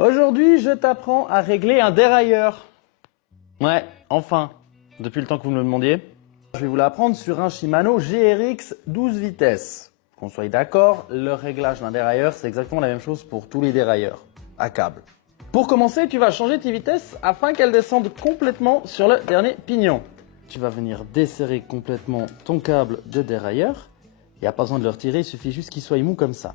Aujourd'hui, je t'apprends à régler un dérailleur. Ouais, enfin, depuis le temps que vous me le demandiez. Je vais vous l'apprendre sur un Shimano GRX 12 vitesses. Qu'on soit d'accord, le réglage d'un dérailleur, c'est exactement la même chose pour tous les dérailleurs, à câble. Pour commencer, tu vas changer tes vitesses afin qu'elles descendent complètement sur le dernier pignon. Tu vas venir desserrer complètement ton câble de dérailleur. Il n'y a pas besoin de le retirer, il suffit juste qu'il soit mou comme ça.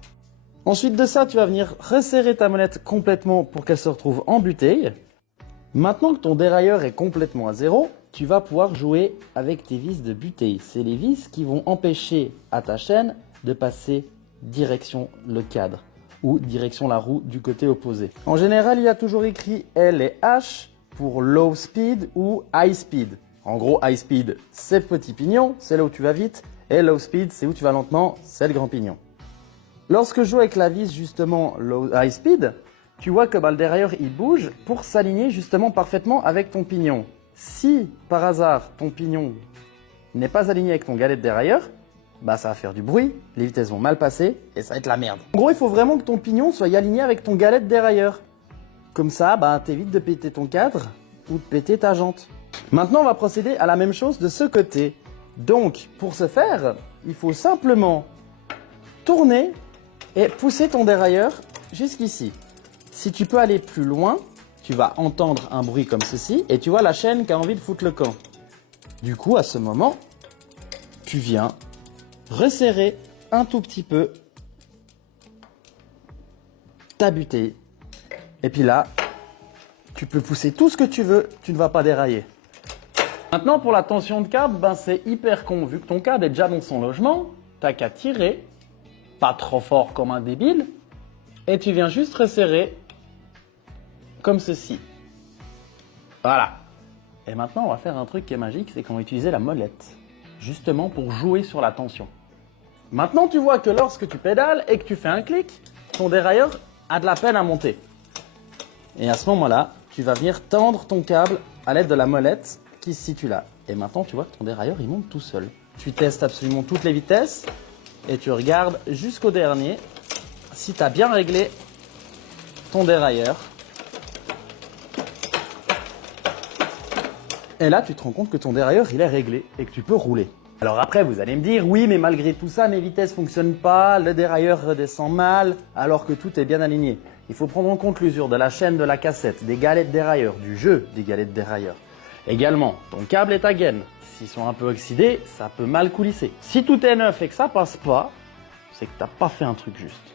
Ensuite de ça, tu vas venir resserrer ta molette complètement pour qu'elle se retrouve en butée. Maintenant que ton dérailleur est complètement à zéro, tu vas pouvoir jouer avec tes vis de butée. C'est les vis qui vont empêcher à ta chaîne de passer direction le cadre ou direction la roue du côté opposé. En général, il y a toujours écrit L et H pour low speed ou high speed. En gros, high speed, c'est le petit pignon, c'est là où tu vas vite, et low speed, c'est où tu vas lentement, c'est le grand pignon. Lorsque je joue avec la vis justement high speed, tu vois que le dérailleur il bouge pour s'aligner justement parfaitement avec ton pignon. Si par hasard ton pignon n'est pas aligné avec ton galet de dérailleur, ça va faire du bruit, les vitesses vont mal passer et ça va être la merde. En gros, il faut vraiment que ton pignon soit aligné avec ton galet de dérailleur. Comme ça, t'évites de péter ton cadre ou de péter ta jante. Maintenant, on va procéder à la même chose de ce côté. Donc, pour ce faire, il faut simplement tourner et pousser ton dérailleur jusqu'ici. Si tu peux aller plus loin, tu vas entendre un bruit comme ceci et tu vois la chaîne qui a envie de foutre le camp. Du coup, à ce moment, tu viens resserrer un tout petit peu ta butée. Et puis là, tu peux pousser tout ce que tu veux, tu ne vas pas dérailler. Maintenant, pour la tension de câble, c'est hyper con. Vu que ton câble est déjà dans son logement, tu n'as qu'à tirer, pas trop fort comme un débile, et tu viens juste resserrer comme ceci. Voilà. Et maintenant, on va faire un truc qui est magique, c'est qu'on va utiliser la molette, justement pour jouer sur la tension. Maintenant, tu vois que lorsque tu pédales et que tu fais un clic, ton dérailleur a de la peine à monter. Et à ce moment-là, tu vas venir tendre ton câble à l'aide de la molette qui se situe là. Et maintenant, tu vois que ton dérailleur, il monte tout seul. Tu testes absolument toutes les vitesses et tu regardes jusqu'au dernier si tu as bien réglé ton dérailleur. Et là, tu te rends compte que ton dérailleur, il est réglé et que tu peux rouler. Alors après, vous allez me dire, oui, mais malgré tout ça, mes vitesses ne fonctionnent pas, le dérailleur redescend mal, alors que tout est bien aligné. Il faut prendre en compte l'usure de la chaîne de la cassette, des galets de dérailleur, du jeu des galets de dérailleur. Également, ton câble et ta gaine. S'ils sont un peu oxydés, ça peut mal coulisser. Si tout est neuf et que ça passe pas, c'est que tu n'as pas fait un truc juste.